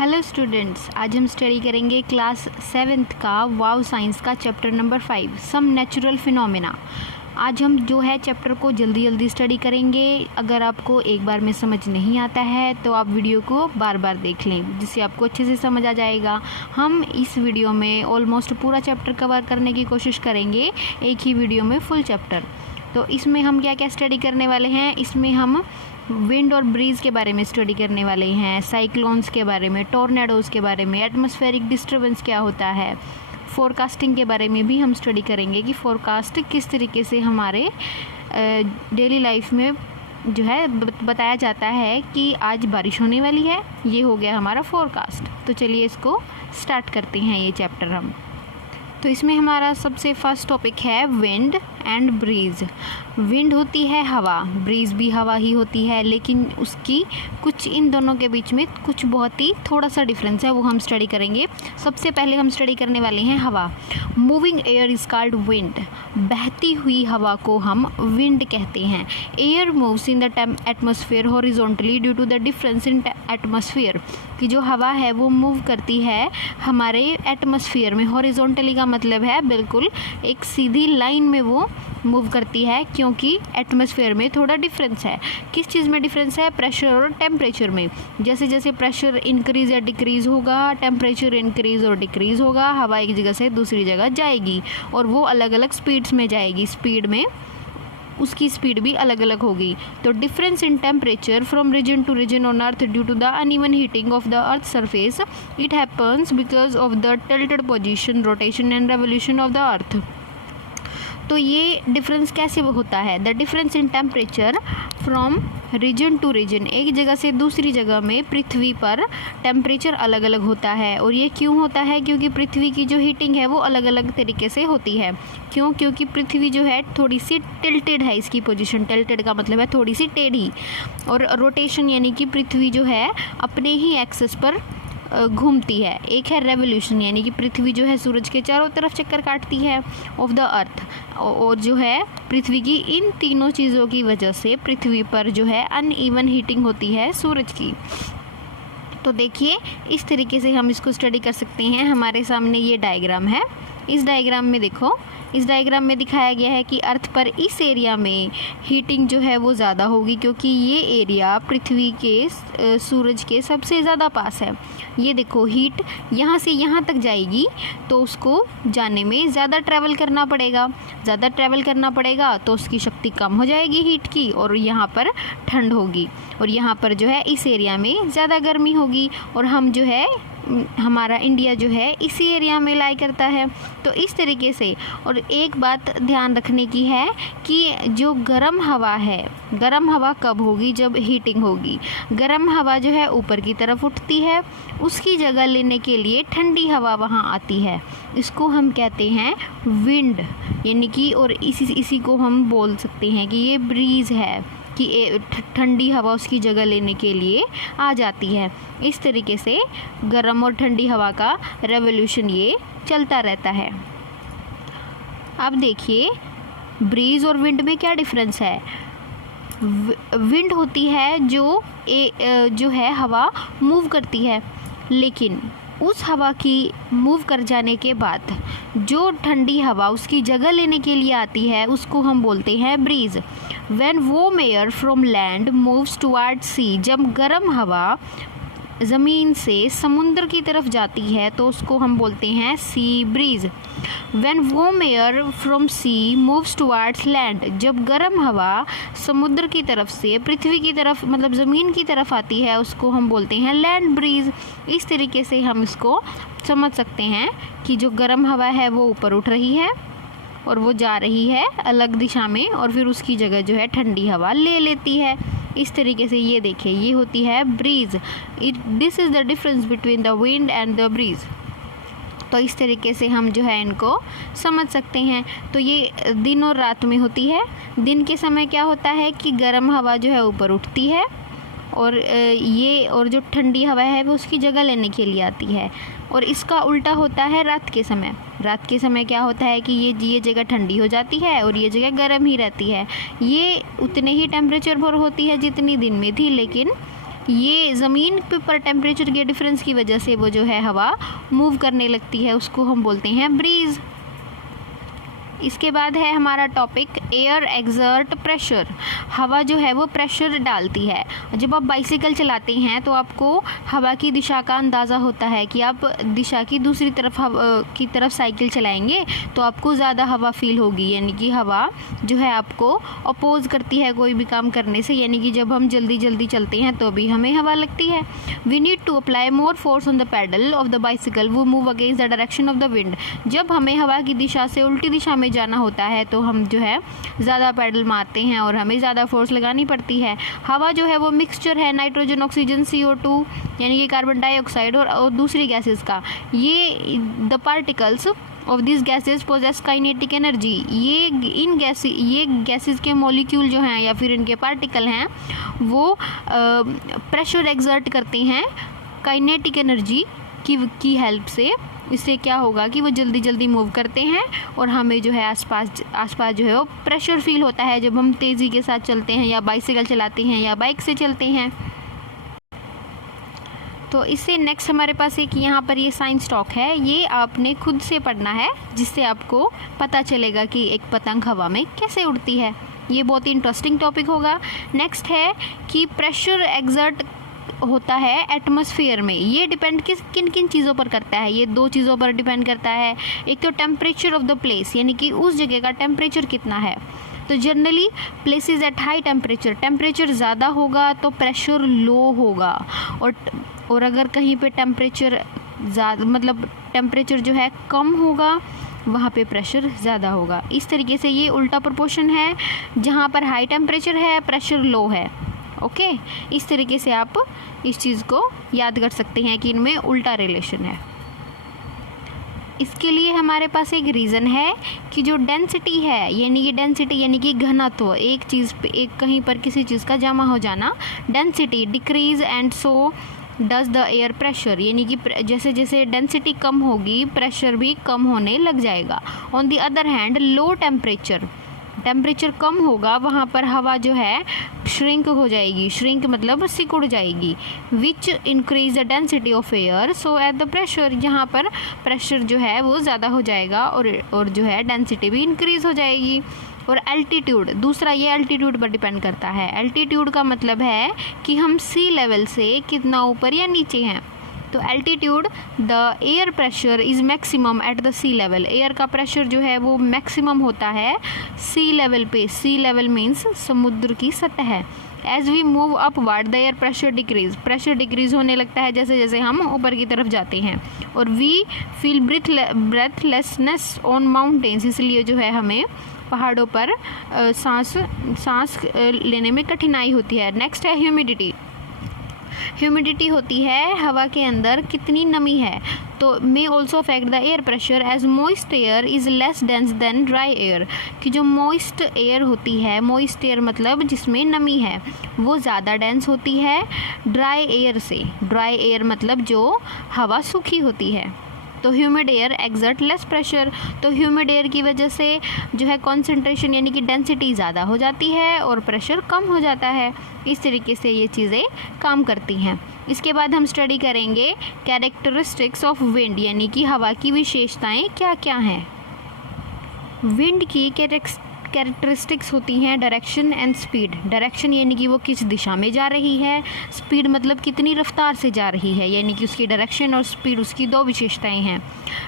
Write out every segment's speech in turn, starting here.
Hello students, आज हम study करेंगे क्लास 7th का वाव साइंस का chapter number 5 some natural phenomena. आज हम जो है चैप्टर को जल्दी स्टडी करेंगे। अगर आपको एक बार में समझ नहीं आता है तो आप वीडियो को बार बार देख लें, जिससे आपको अच्छे से समझ आ जाएगा। हम इस वीडियो में ऑलमोस्ट पूरा चैप्टर कवर करने की कोशिश करेंगे, एक ही वीडियो में फुल चैप्टर। तो इसमें हम क्या क्या स्टडी करने वाले हैं, इसमें हम विंड और ब्रीज़ के बारे में स्टडी करने वाले हैं, साइक्लोन्स के बारे में, टॉर्नेडोज़ के बारे में, एटमॉस्फेरिक डिस्टर्बेंस क्या होता है, फोरकास्टिंग के बारे में भी हम स्टडी करेंगे कि फोरकास्ट किस तरीके से हमारे डेली लाइफ में जो है बताया जाता है कि आज बारिश होने वाली है। ये हो गया हमारा फोरकास्ट। तो चलिए इसको स्टार्ट करते हैं ये चैप्टर हम। तो इसमें हमारा सबसे फर्स्ट टॉपिक है विंड एंड ब्रीज़। विंड होती है हवा, ब्रीज़ भी हवा ही होती है, लेकिन उसकी कुछ इन दोनों के बीच में कुछ बहुत ही थोड़ा सा डिफरेंस है, वो हम स्टडी करेंगे। सबसे पहले हम स्टडी करने वाले हैं हवा। Moving air is called wind. बहती हुई हवा को हम विंड कहते हैं। Air moves in the atmosphere horizontally due to the difference in atmosphere. कि जो हवा है वो मूव करती है हमारे एटमॉस्फेयर में। हॉरिजॉन्टली का मतलब है बिल्कुल एक सीधी लाइन में वो मूव करती है, क्योंकि एटमॉस्फेयर में थोड़ा डिफरेंस है। किस चीज़ में डिफरेंस है? प्रेशर और टेम्परेचर में। जैसे जैसे प्रेशर इंक्रीज़ या डिक्रीज़ होगा, टेम्परेचर इंक्रीज़ और डिक्रीज़ होगा, हवा एक जगह से दूसरी जगह जाएगी और वो अलग अलग स्पीड्स में जाएगी। स्पीड में उसकी स्पीड भी अलग अलग होगी। तो difference in temperature from region to region on earth due to the uneven heating of the earth surface, it happens because of the tilted position, rotation and revolution of the earth. तो ये difference कैसे होता है? The difference in temperature from region to region, एक जगह से दूसरी जगह में पृथ्वी पर टेम्परेचर अलग अलग होता है। और ये क्यों होता है? क्योंकि पृथ्वी की जो हीटिंग है वो अलग अलग तरीके से होती है। क्यों? क्योंकि पृथ्वी जो है थोड़ी सी टिल्टेड है, इसकी पोजीशन। टिल्टेड का मतलब है थोड़ी सी टेढ़ी। और रोटेशन यानी कि पृथ्वी जो है अपने ही एक्सेस पर घूमती है। एक है रेवोल्यूशन, यानी कि पृथ्वी जो है सूरज के चारों तरफ चक्कर काटती है ऑफ द अर्थ। और जो है पृथ्वी की इन तीनों चीज़ों की वजह से पृथ्वी पर जो है अनइवन हीटिंग होती है सूरज की। तो देखिए इस तरीके से हम इसको स्टडी कर सकते हैं। हमारे सामने ये डायग्राम है। इस डायग्राम में देखो, इस डायग्राम में दिखाया गया है कि अर्थ पर इस एरिया में हीटिंग जो है वो ज़्यादा होगी, क्योंकि ये एरिया पृथ्वी के सूरज के सबसे ज़्यादा पास है। ये देखो हीट यहाँ से यहाँ तक जाएगी तो उसको जाने में ज़्यादा ट्रैवल करना पड़ेगा। ज़्यादा ट्रैवल करना पड़ेगा तो उसकी शक्ति कम हो जाएगी हीट की, और यहाँ पर ठंड होगी। और यहाँ पर जो है इस एरिया में ज़्यादा गर्मी होगी। और हम जो है हमारा इंडिया जो है इसी एरिया में लाई करता है। तो इस तरीके से। और एक बात ध्यान रखने की है कि जो गर्म हवा है, गर्म हवा कब होगी? जब हीटिंग होगी। गर्म हवा जो है ऊपर की तरफ उठती है, उसकी जगह लेने के लिए ठंडी हवा वहाँ आती है। इसको हम कहते हैं विंड, यानी कि और इसी को हम बोल सकते हैं कि ये ब्रीज़ है, कि ठंडी हवा उसकी जगह लेने के लिए आ जाती है। इस तरीके से गर्म और ठंडी हवा का रेवोल्यूशन ये चलता रहता है। अब देखिए ब्रीज और विंड में क्या डिफरेंस है। विंड होती है जो है हवा मूव करती है, लेकिन उस हवा की मूव कर जाने के बाद जो ठंडी हवा उसकी जगह लेने के लिए आती है उसको हम बोलते हैं breeze. When warm air from land moves towards sea, जब गर्म हवा ज़मीन से समुद्र की तरफ जाती है तो उसको हम बोलते हैं sea breeze. When warm air from sea moves towards land, जब गर्म हवा समुद्र की तरफ से पृथ्वी की तरफ मतलब ज़मीन की तरफ आती है उसको हम बोलते हैं लैंड ब्रीज। इस तरीके से हम इसको समझ सकते हैं कि जो गर्म हवा है वो ऊपर उठ रही है और वो जा रही है अलग दिशा में, और फिर उसकी जगह जो है ठंडी हवा ले लेती है। इस तरीके से ये देखिए ये होती है breeze. This is the difference between the wind and the breeze. तो इस तरीके से हम जो है इनको समझ सकते हैं। तो ये दिन और रात में होती है। दिन के समय क्या होता है कि गर्म हवा जो है ऊपर उठती है, और जो ठंडी हवा है वो उसकी जगह लेने के लिए आती है। और इसका उल्टा होता है रात के समय। रात के समय क्या होता है कि ये जगह ठंडी हो जाती है और ये जगह गर्म ही रहती है। ये उतने ही टेम्परेचर पर होती है जितनी दिन में थी, लेकिन ये ज़मीन पर टेम्परेचर के डिफरेंस की वजह से वो जो है हवा मूव करने लगती है, उसको हम बोलते हैं ब्रीज़। इसके बाद है हमारा टॉपिक एयर एक्सर्ट प्रेशर। हवा जो है वो प्रेशर डालती है। जब आप बाइसिकल चलाते हैं तो आपको हवा की दिशा का अंदाज़ा होता है कि आप दिशा की दूसरी तरफ साइकिल चलाएंगे तो आपको ज़्यादा हवा फील होगी, यानी कि हवा जो है आपको अपोज करती है कोई भी काम करने से, यानी कि जब हम जल्दी जल्दी चलते हैं तो भी हमें हवा लगती है। We need to apply more force on the pedal of the bicycle वो move against the direction of the wind. जब हमें हवा की दिशा से उल्टी दिशा में जाना होता है तो हम जो है ज़्यादा पैडल मारते हैं और हमें ज़्यादा फोर्स लगानी पड़ती है। हवा जो है वो मिक्सचर है नाइट्रोजन, ऑक्सीजन, CO2 यानी कि कार्बन डाइऑक्साइड और दूसरी गैसेस का। ये the particles of this gases possess kinetic energy. ये गैसेस के मॉलिक्यूल जो हैं या फिर इनके पार्टिकल हैं वो प्रेशर एक्सर्ट करते हैं काइनेटिक एनर्जी की हेल्प से। इससे क्या होगा कि वो जल्दी जल्दी मूव करते हैं और हमें जो है आसपास जो है वो प्रेशर फील होता है जब हम तेज़ी के साथ चलते हैं या बाइसिकल चलाते हैं या बाइक से चलते हैं। तो इससे नेक्स्ट हमारे पास एक यहाँ पर ये साइंस टॉक है, ये आपने खुद से पढ़ना है जिससे आपको पता चलेगा कि एक पतंग हवा में कैसे उड़ती है। ये बहुत ही इंटरेस्टिंग टॉपिक होगा। नेक्स्ट है कि प्रेशर एक्सर्ट होता है एटमॉस्फेयर में। ये डिपेंड किन किन चीज़ों पर करता है, ये दो चीज़ों पर डिपेंड करता है। एक तो टेम्परेचर ऑफ द प्लेस, यानी कि उस जगह का टेम्परेचर कितना है। तो generally places at high temperature ज़्यादा होगा तो प्रेशर लो होगा, और अगर कहीं पे टेम्परेचर टेम्परेचर जो है कम होगा वहाँ पे प्रेशर ज़्यादा होगा। इस तरीके से ये उल्टा प्रोपोर्शन है, जहाँ पर हाई टेम्परेचर है प्रेशर लो है। ओके, इस तरीके से आप इस चीज़ को याद कर सकते हैं कि इनमें उल्टा रिलेशन है। इसके लिए हमारे पास एक रीज़न है कि जो डेंसिटी है, यानी कि घनत्व, एक चीज़ पे कहीं पर किसी चीज़ का जमा हो जाना, density decrease and so does the air pressure, यानी कि जैसे जैसे डेंसिटी कम होगी प्रेशर भी कम होने लग जाएगा। On the other hand low temperature कम होगा, वहाँ पर हवा जो है श्रिंक हो जाएगी, श्रिंक मतलब सिकुड़ जाएगी, which increase the density of air so at the pressure, जहाँ पर प्रेशर जो है वो ज़्यादा हो जाएगा और जो है डेंसिटी भी इंक्रीज हो जाएगी। और एल्टीट्यूड, दूसरा ये एल्टीट्यूड पर डिपेंड करता है। एल्टीट्यूड का मतलब है कि हम सी लेवल से कितना ऊपर या नीचे हैं। तो altitude the air pressure is maximum at the sea level, air का प्रेशर जो है वो मैक्सिमम होता है सी लेवल पे। सी लेवल मीन्स समुद्र की सतह। As we move upward the air pressure decrease होने लगता है जैसे जैसे हम ऊपर की तरफ जाते हैं। और we feel breathlessness on mountains, इसलिए जो है हमें पहाड़ों पर सांस लेने में कठिनाई होती है। नेक्स्ट है ह्यूमिडिटी होती है हवा के अंदर कितनी नमी है। तो may also affect the air pressure as moist air is less dense than dry air, कि जो मॉइस्ट एयर होती है, मॉइस्ट एयर मतलब जिसमें नमी है, वो ज़्यादा डेंस होती है ड्राई एयर से। ड्राई एयर मतलब जो हवा सूखी होती है। तो humid air exert less pressure, तो ह्यूमिड एयर की वजह से जो है कॉन्सेंट्रेशन यानी कि डेंसिटी ज़्यादा हो जाती है और प्रेशर कम हो जाता है। इस तरीके से ये चीज़ें काम करती हैं। इसके बाद हम स्टडी करेंगे कैरेक्टरिस्टिक्स ऑफ विंड, यानी कि हवा की विशेषताएं क्या क्या हैं। विंड की कैरेक्टरिस्टिक्स होती हैं डायरेक्शन एंड स्पीड। डायरेक्शन यानी कि वो किस दिशा में जा रही है, स्पीड मतलब कितनी रफ्तार से जा रही है, यानी कि उसकी डायरेक्शन और स्पीड, उसकी दो विशेषताएं हैं।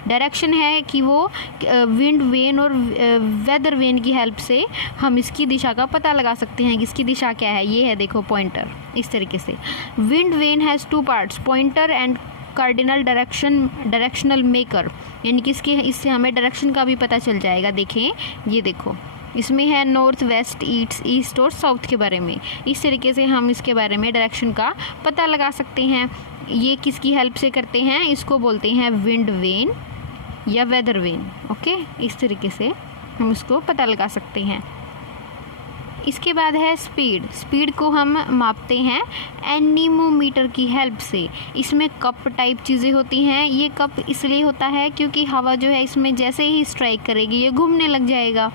डायरेक्शन है कि वो विंड वेन और वेदर वेन की हेल्प से हम इसकी दिशा का पता लगा सकते हैं कि इसकी दिशा क्या है। ये है देखो पॉइंटर, इस तरीके से। Wind vane has two parts, pointer and cardinal directional maker, यानी कि इससे हमें डायरेक्शन का भी पता चल जाएगा। देखें, ये देखो इसमें है नॉर्थ, वेस्ट, ईस्ट और साउथ के बारे में। इस तरीके से हम इसके बारे में डायरेक्शन का पता लगा सकते हैं। ये किसकी हेल्प से करते हैं, इसको बोलते हैं विंड वेन या वेदर वेन। ओके, इस तरीके से हम इसको पता लगा सकते हैं। इसके बाद है स्पीड को हम मापते हैं एनीमोमीटर की हेल्प से। इसमें कप टाइप चीज़ें होती हैं। ये कप इसलिए होता है क्योंकि हवा जो है इसमें जैसे ही स्ट्राइक करेगी ये घूमने लग जाएगा।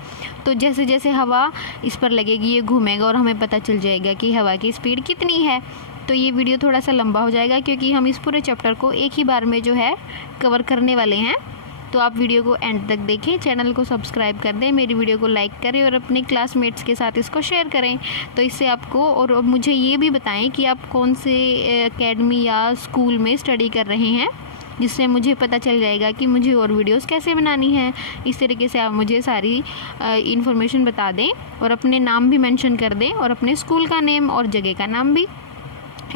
तो जैसे जैसे हवा इस पर लगेगी ये घूमेगा और हमें पता चल जाएगा कि हवा की स्पीड कितनी है। तो ये वीडियो थोड़ा सा लंबा हो जाएगा क्योंकि हम इस पूरे चैप्टर को एक ही बार में जो है कवर करने वाले हैं। तो आप वीडियो को एंड तक देखें, चैनल को सब्सक्राइब कर दें, मेरी वीडियो को लाइक करें और अपने क्लासमेट्स के साथ इसको शेयर करें। तो इससे आपको, और मुझे ये भी बताएं कि आप कौन से एकेडमी या स्कूल में स्टडी कर रहे हैं, जिससे मुझे पता चल जाएगा कि मुझे और वीडियोस कैसे बनानी है। इस तरीके से आप मुझे सारी इन्फॉर्मेशन बता दें और अपने नाम भी मेंशन कर दें और अपने स्कूल का नेम और जगह का नाम भी।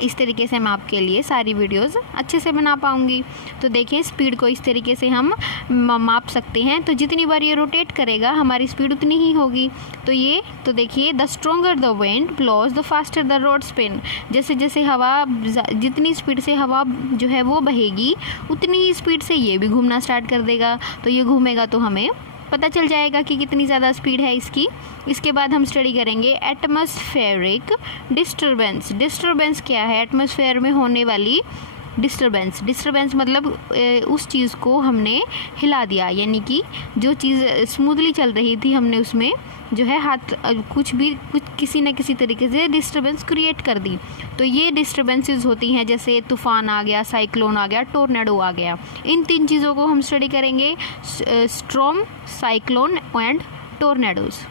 इस तरीके से मैं आपके लिए सारी वीडियोस अच्छे से बना पाऊँगी। तो देखिए, स्पीड को इस तरीके से हम माप सकते हैं। तो जितनी बार ये रोटेट करेगा हमारी स्पीड उतनी ही होगी। तो देखिए, the stronger the wind blows the faster the rod spin. जैसे जैसे हवा, जितनी स्पीड से हवा जो है वो बहेगी उतनी ही स्पीड से ये भी घूमना स्टार्ट कर देगा। तो ये घूमेगा तो हमें पता चल जाएगा कि कितनी ज़्यादा स्पीड है इसकी। इसके बाद हम स्टडी करेंगे एटमॉस्फेरिक डिस्टरबेंस। डिस्टरबेंस क्या है? एटमॉस्फेयर में होने वाली डिस्टरबेंस। डिस्टरबेंस मतलब उस चीज़ को हमने हिला दिया, यानी कि जो चीज़ स्मूथली चल रही थी हमने उसमें जो है कुछ किसी न किसी तरीके से डिस्टरबेंस क्रिएट कर दी। तो ये डिस्टरबेंसेस होती हैं, जैसे तूफ़ान आ गया, साइक्लोन आ गया, टोर्नेडो आ गया। इन 3 चीज़ों को हम स्टडी करेंगे, स्टॉर्म, साइक्लोन एंड टोर्नेडोज।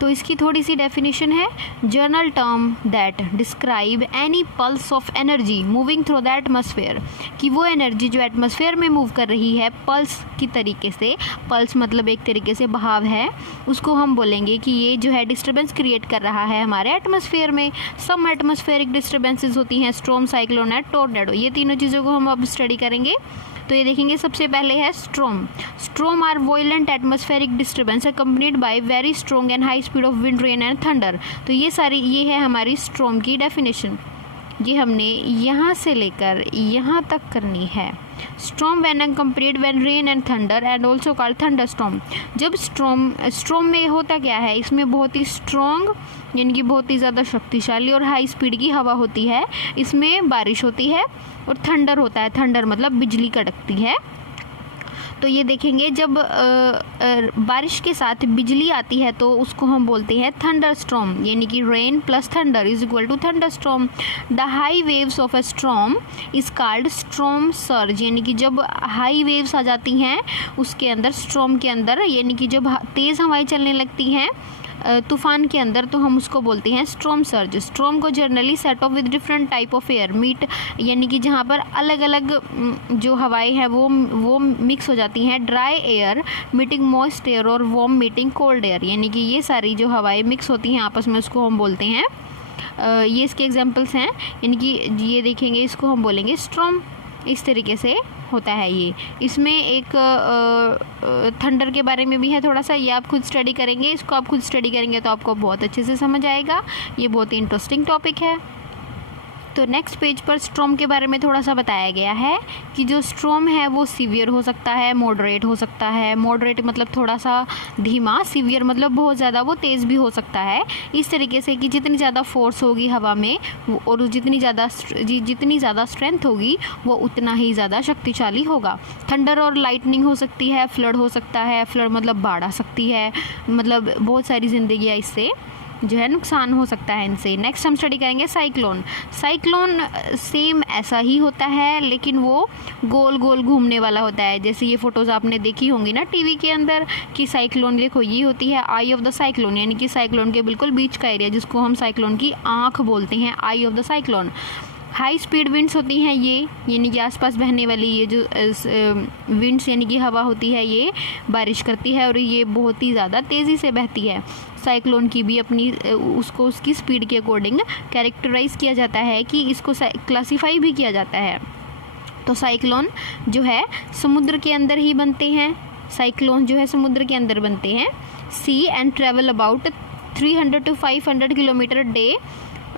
तो इसकी थोड़ी सी डेफिनेशन है, journal term that describe any pulse of energy moving through the atmosphere, कि वो एनर्जी जो एटमॉस्फेयर में मूव कर रही है पल्स की तरीके से, पल्स मतलब एक तरीके से बहाव है, उसको हम बोलेंगे कि ये जो है डिस्टर्बेंस क्रिएट कर रहा है हमारे एटमॉस्फेयर में। सम एटमॉस्फेरिक डिस्टर्बेंसेस होती हैं, स्टॉर्म, साइक्लोन एंड टोर्नेडो। ये तीनों चीज़ों को हम अब स्टडी करेंगे। तो ये देखेंगे, सबसे पहले है storm. Storm are violent atmospheric disturbance accompanied by very strong and high speed of wind, rain and thunder. तो ये है हमारी स्ट्रॉम की डेफिनेशन। ये हमने यहाँ से लेकर यहाँ तक करनी है। Storm when accompanied when rain and thunder and also called thunder storm. जब स्ट्रॉम में होता क्या है, इसमें बहुत ही स्ट्रॉन्ग यानी कि बहुत ही ज़्यादा शक्तिशाली और हाई स्पीड की हवा होती है, इसमें बारिश होती है और थंडर होता है। थंडर मतलब बिजली कड़कती है। तो ये देखेंगे, जब बारिश के साथ बिजली आती है तो उसको हम बोलते हैं थंडर स्टॉर्म, यानी कि rain plus thunder is equal to thunder storm. The high waves of a storm is called storm surge, यानी कि जब हाई वेव्स आ जाती हैं उसके अंदर, स्टॉर्म के अंदर, यानी कि जब तेज़ हवाएं चलने लगती हैं तूफ़ान के अंदर, तो हम उसको बोलते हैं स्टॉर्म सर्ज। स्टॉर्म को generally set off with different type of air meet, यानी कि जहाँ पर अलग अलग जो हवाएं हैं वो मिक्स हो जाती हैं। Dry air meeting moist air और वार्म मीटिंग कोल्ड एयर, यानी कि ये सारी जो हवाएं मिक्स होती हैं आपस में, उसको हम बोलते हैं ये इसके एग्जाम्पल्स हैं। यानी कि ये देखेंगे, इसको हम बोलेंगे स्टॉर्म। इस तरीके से होता है ये। इसमें एक थंडर के बारे में भी है थोड़ा सा, ये आप खुद स्टडी करेंगे। इसको आप खुद स्टडी करेंगे तो आपको बहुत अच्छे से समझ आएगा। ये बहुत ही इंटरेस्टिंग टॉपिक है। तो नेक्स्ट पेज पर स्टॉर्म के बारे में थोड़ा सा बताया गया है कि जो स्टॉर्म है वो सीवियर हो सकता है, मॉडरेट हो सकता है। मॉडरेट मतलब थोड़ा सा धीमा, सीवियर मतलब बहुत ज़्यादा वो तेज़ भी हो सकता है। इस तरीके से कि जितनी ज़्यादा फोर्स होगी हवा में और जितनी ज़्यादा स्ट्रेंथ होगी वो उतना ही ज़्यादा शक्तिशाली होगा। थंडर और लाइटनिंग हो सकती है, फ्लड हो सकता है। फ्लड मतलब बाढ़ आ सकती है, मतलब बहुत सारी जिंदगियाँ इससे जो है नुकसान हो सकता है इनसे। नेक्स्ट हम स्टडी करेंगे साइक्लोन। साइक्लोन सेम ऐसा ही होता है, लेकिन वो गोल गोल घूमने वाला होता है। जैसे ये फोटोज़ आपने देखी होंगी ना टीवी के अंदर कि साइक्लोन, देखो ये होती है आई ऑफ द साइक्लोन, यानी कि साइक्लोन के बिल्कुल बीच का एरिया, जिसको हम साइक्लोन की आँख बोलते हैं, eye of the cyclone. High speed winds होती हैं ये, यानी कि आसपास बहने वाली ये जो विंड्स यानी कि हवा होती है, ये बारिश करती है और ये बहुत ही ज़्यादा तेज़ी से बहती है। साइक्लोन की भी अपनी उसकी स्पीड के अकॉर्डिंग कैरेक्टराइज किया जाता है, कि इसको क्लासीफाई भी किया जाता है। तो साइक्लोन जो है समुद्र के अंदर ही बनते हैं। साइक्लोन जो है समुद्र के अंदर बनते हैं। Sea and travel about 300 to 500 kilometre day,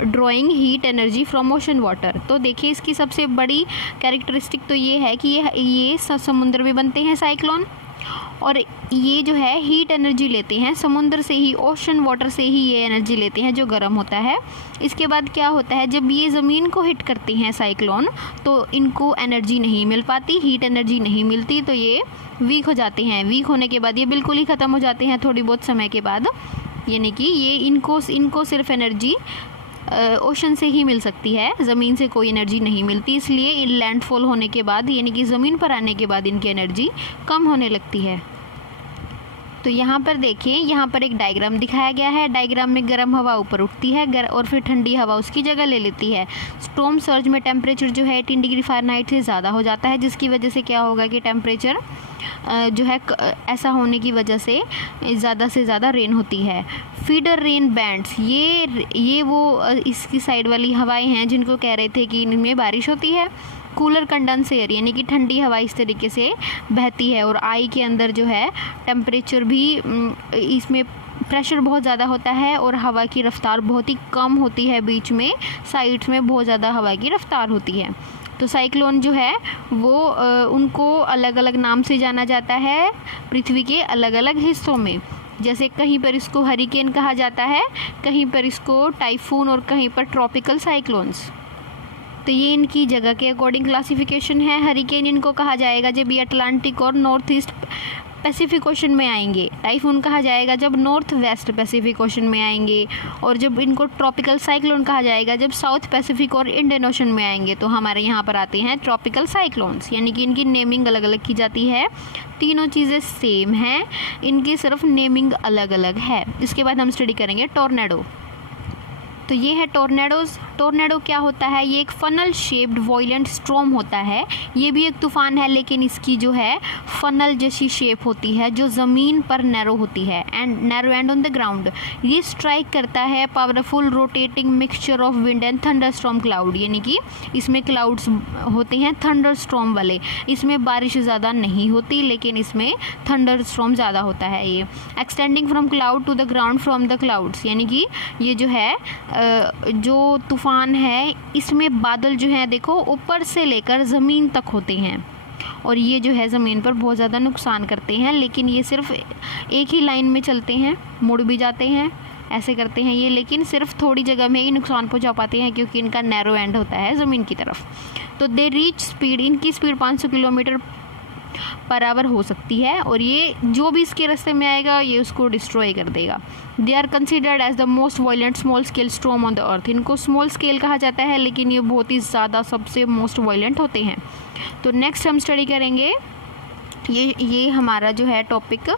drawing heat energy from ocean water. तो देखिए, इसकी सबसे बड़ी कैरेक्टरिस्टिक तो ये है कि ये समुद्र में बनते हैं साइक्लोन, और ये जो है हीट एनर्जी लेते हैं समुद्र से ही, ओशन वाटर से ही ये एनर्जी लेते हैं जो गर्म होता है। इसके बाद क्या होता है, जब ये ज़मीन को हिट करते हैं साइक्लोन, तो इनको एनर्जी नहीं मिल पाती, हीट एनर्जी नहीं मिलती, तो ये वीक हो जाते हैं। वीक होने के बाद ये बिल्कुल ही ख़त्म हो जाते हैं थोड़ी बहुत समय के बाद, यानी कि ये इनको सिर्फ एनर्जी ओशन से ही मिल सकती है, ज़मीन से कोई एनर्जी नहीं मिलती, इसलिए लैंडफॉल होने के बाद यानी कि ज़मीन पर आने के बाद इनकी एनर्जी कम होने लगती है। तो यहाँ पर देखिए, यहाँ पर एक डायग्राम दिखाया गया है। डायग्राम में गर्म हवा ऊपर उठती है और फिर ठंडी हवा उसकी जगह ले लेती है। स्टॉर्म सर्ज में टेम्परेचर जो है 18 डिग्री फ़ारेनहाइट से ज़्यादा हो जाता है, जिसकी वजह से क्या होगा कि टेम्परेचर जो है ऐसा होने की वजह से ज़्यादा से ज़्यादा रेन होती है। फीडर रेन बैंड्स, ये वो इसकी साइड वाली हवाएं हैं जिनको कह रहे थे कि इनमें बारिश होती है। कूलर कंडेंस एयर यानी कि ठंडी हवा इस तरीके से बहती है और आई के अंदर जो है टेम्परेचर भी इसमें प्रेशर बहुत ज़्यादा होता है और हवा की रफ़्तार बहुत ही कम होती है, बीच में साइड्स में बहुत ज़्यादा हवा की रफ़्तार होती है। तो साइक्लोन जो है वो उनको अलग अलग नाम से जाना जाता है पृथ्वी के अलग अलग हिस्सों में। जैसे कहीं पर इसको हरिकेन कहा जाता है, कहीं पर इसको टाइफून और कहीं पर ट्रॉपिकल साइक्लोन्स। तो ये इनकी जगह के अकॉर्डिंग क्लासिफिकेशन है। हरिकेन इनको कहा जाएगा जब ये अटलांटिक और नॉर्थ ईस्ट पैसिफिक ओशन में आएंगे। टाइफून कहा जाएगा जब नॉर्थ वेस्ट पैसिफिक ओशन में आएंगे। और जब इनको ट्रॉपिकल साइक्लोन कहा जाएगा जब साउथ पैसिफिक और इंडियन ओशन में आएंगे। तो हमारे यहाँ पर आते हैं ट्रॉपिकल साइक्लोन्स, यानी कि इनकी नेमिंग अलग अलग की जाती है। तीनों चीज़ें सेम हैं, इनकी सिर्फ नेमिंग अलग अलग है। इसके बाद हम स्टडी करेंगे टॉर्नेडो। तो ये है टॉर्नेडोज़। टॉर्नेडो क्या होता है? ये एक फनल शेप्ड वॉयलेंट स्टॉर्म होता है। ये भी एक तूफ़ान है, लेकिन इसकी जो है फनल जैसी शेप होती है जो ज़मीन पर नैरो होती है and narrow and on the ground. ये स्ट्राइक करता है powerful rotating mixture of wind and thunder storm cloud, यानी कि इसमें क्लाउड्स होते हैं थंडर स्टॉर्म वाले। इसमें बारिश ज़्यादा नहीं होती, लेकिन इसमें थंडर स्टॉर्म ज़्यादा होता है। ये extending from cloud to the ground from the clouds, यानी कि ये जो है जो तूफ़ान है इसमें बादल जो है देखो ऊपर से लेकर ज़मीन तक होते हैं और ये जो है ज़मीन पर बहुत ज़्यादा नुकसान करते हैं। लेकिन ये सिर्फ एक ही लाइन में चलते हैं, मुड़ भी जाते हैं, ऐसे करते हैं ये, लेकिन सिर्फ थोड़ी जगह में ही नुकसान पहुंचा पाते हैं क्योंकि इनका नैरो एंड होता है ज़मीन की तरफ। तो दे रीच स्पीड, इनकी स्पीड 500 किलोमीटर पर आवर हो सकती है और ये जो भी इसके रास्ते में आएगा ये उसको डिस्ट्रॉय कर देगा। They are considered as the most violent small scale storm on the earth. इनको स्मॉल स्केल कहा जाता है, लेकिन ये बहुत ही ज़्यादा सबसे मोस्ट वायलेंट होते हैं। तो नेक्स्ट हम स्टडी करेंगे, ये हमारा जो है टॉपिक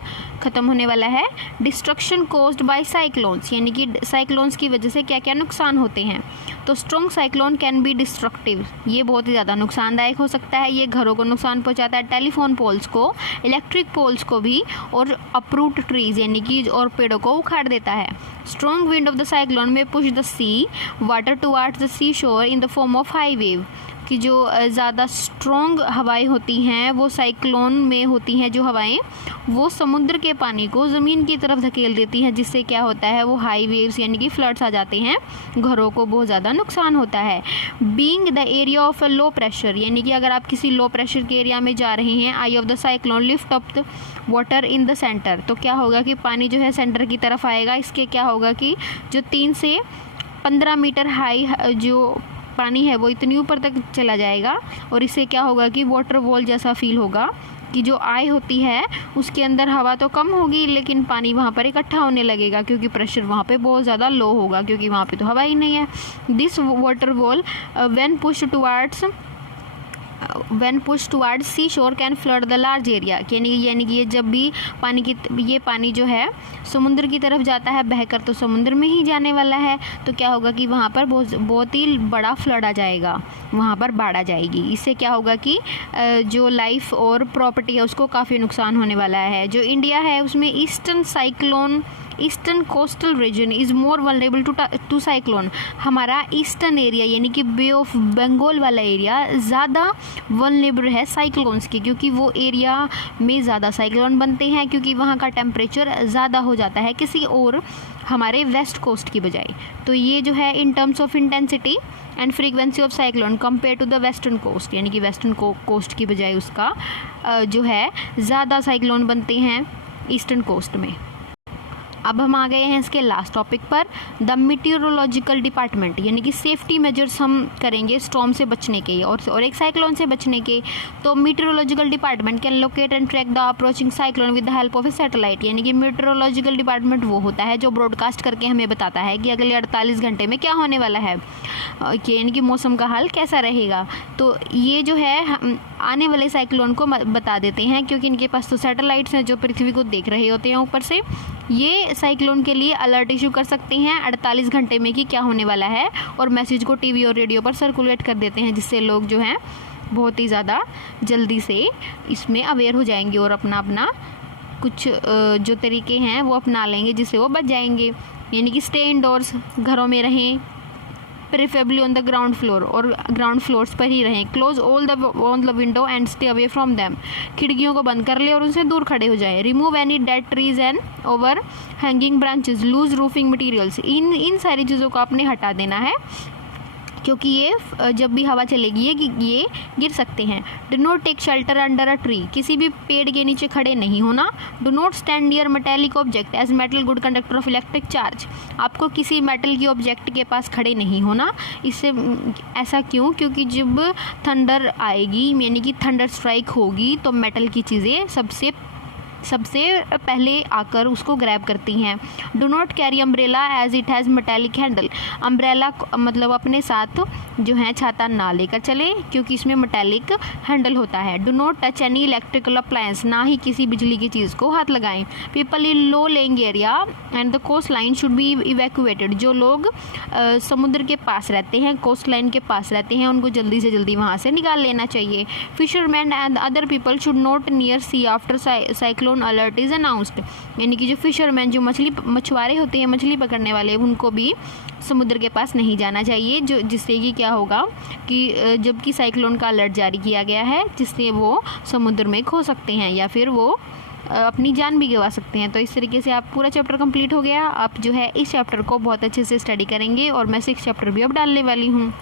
ख़त्म होने वाला है, डिस्ट्रक्शन कॉज्ड बाय साइक्लोन्स, यानी कि साइक्लोन्स की वजह से क्या क्या नुकसान होते हैं। तो strong cyclone can be destructive, ये बहुत ही ज़्यादा नुकसानदायक हो सकता है। ये घरों को नुकसान पहुंचाता है, टेलीफोन पोल्स को, इलेक्ट्रिक पोल्स को भी, और अपरूट ट्रीज यानी कि और पेड़ों को उखाड़ देता है। Strong wind of the cyclone में push the sea water towards the sea shore in the form of high wave, कि जो ज़्यादा स्ट्रॉन्ग हवाएं होती हैं वो साइक्लोन में होती हैं, जो हवाएं वो समुद्र के पानी को ज़मीन की तरफ धकेल देती हैं, जिससे क्या होता है वो हाई वेव्स यानी कि फ्लड्स आ जाते हैं, घरों को बहुत ज़्यादा नुकसान होता है। Being the area of a low pressure, यानी कि अगर आप किसी लो प्रेशर के एरिया में जा रहे हैं, eye of the cyclone lift up the water in the centre, तो क्या होगा कि पानी जो है सेंटर की तरफ आएगा। इसके क्या होगा कि जो 3 से 15 मीटर हाई जो पानी है वो इतनी ऊपर तक चला जाएगा और इससे क्या होगा कि वाटर वॉल जैसा फील होगा कि जो आई होती है उसके अंदर हवा तो कम होगी लेकिन पानी वहाँ पर इकट्ठा होने लगेगा क्योंकि प्रेशर वहाँ पे बहुत ज़्यादा लो होगा, क्योंकि वहाँ पे तो हवा ही नहीं है। This water wall when push towards sea shore can flood the large area, यानी कि ये जब भी ये पानी जो है समुद्र की तरफ जाता है बहकर, तो समुद्र में ही जाने वाला है, तो क्या होगा कि वहाँ पर बहुत ही बड़ा फ्लड आ जाएगा, वहाँ पर बाढ़ आ जाएगी। इससे क्या होगा कि जो लाइफ और प्रॉपर्टी है उसको काफ़ी नुकसान होने वाला है। जो इंडिया है उसमें eastern coastal region is more vulnerable to cyclone. हमारा ईस्टर्न एरिया यानी कि बे ऑफ बंगाल वाला एरिया ज़्यादा वल्नरेबल है साइक्लोन्स के, क्योंकि वो एरिया में ज़्यादा साइक्लोन बनते हैं, क्योंकि वहाँ का टेम्परेचर ज़्यादा हो जाता है किसी और हमारे वेस्ट कोस्ट की बजाय। तो ये जो है in terms of intensity and frequency of cyclone compare to the western coast, यानी कि वेस्टर्न कोस्ट की बजाय उसका जो है ज़्यादा साइक्लोन बनते हैं ईस्टर्न कोस्ट में। अब हम आ गए हैं इसके लास्ट टॉपिक पर, द मीटियोरोलॉजिकल डिपार्टमेंट, यानी कि सेफ्टी मेजर्स हम करेंगे स्टॉर्म से बचने के और एक साइक्लोन से बचने के। तो meteorological department can locate and track the approaching cyclone with the help of A satellite, यानी कि मीटियोरोलॉजिकल डिपार्टमेंट वो होता है जो ब्रॉडकास्ट करके हमें बताता है कि अगले 48 घंटे में क्या होने वाला है, यानी कि मौसम का हाल कैसा रहेगा। तो ये जो है आने वाले साइक्लोन को बता देते हैं, क्योंकि इनके पास तो सैटेलाइट्स हैं जो पृथ्वी को देख रहे होते हैं ऊपर से। ये साइक्लोन के लिए अलर्ट इशू कर सकते हैं 48 घंटे में कि क्या होने वाला है, और मैसेज को टीवी और रेडियो पर सर्कुलेट कर देते हैं, जिससे लोग जो हैं बहुत ही ज़्यादा जल्दी से इसमें अवेयर हो जाएंगे और अपना अपना कुछ जो तरीके हैं वो अपना लेंगे, जिससे वो बच जाएंगे। यानी कि स्टे इंडोर्स, घरों में रहें, preferably on the ground floor, और ग्राउंड फ्लोर्स पर ही रहें। Close all the window and stay away from them, खिड़कियों को बंद कर ले और उनसे दूर खड़े हो जाए। Remove any dead trees and overhanging branches, loose roofing materials, इन सारी चीज़ों को आपने हटा देना है, क्योंकि ये जब भी हवा चलेगी ये गिर सकते हैं। Do not take shelter under a tree, किसी भी पेड़ के नीचे खड़े नहीं होना। Do not stand near metallic object as metal good conductor of electric charge, आपको किसी मेटल की ऑब्जेक्ट के पास खड़े नहीं होना। इससे ऐसा क्यों? क्योंकि जब थंडर आएगी, यानी कि थंडर स्ट्राइक होगी, तो मेटल की चीज़ें सबसे पहले आकर उसको ग्रैब करती हैं। Do not carry umbrella as it has metallic handle, umbrella मतलब अपने साथ जो है छाता ना लेकर चले, क्योंकि इसमें मेटेलिक हैंडल होता है। Do not touch any electrical appliance, ना ही किसी बिजली की चीज़ को हाथ लगाएं। People in low laying area and the coast line should be evacuated, जो लोग समुद्र के पास रहते हैं, कोस्ट लाइन के पास रहते हैं, उनको जल्दी से जल्दी वहाँ से निकाल लेना चाहिए। Fisherman and other people should not near sea after cyclone alert is announced, यानी कि जो फिशरमैन, जो मछुआरे होते हैं, मछली पकड़ने वाले, उनको भी समुद्र के पास नहीं जाना चाहिए, जो जिससे कि क्या होगा कि जबकि साइक्लोन का अलर्ट जारी किया गया है, जिससे वो समुद्र में खो सकते हैं या फिर वो अपनी जान भी गंवा सकते हैं। तो इस तरीके से आप पूरा चैप्टर कंप्लीट हो गया। आप जो है इस चैप्टर को बहुत अच्छे से स्टडी करेंगे, और मैं 6 चैप्टर भी अब डालने वाली हूँ।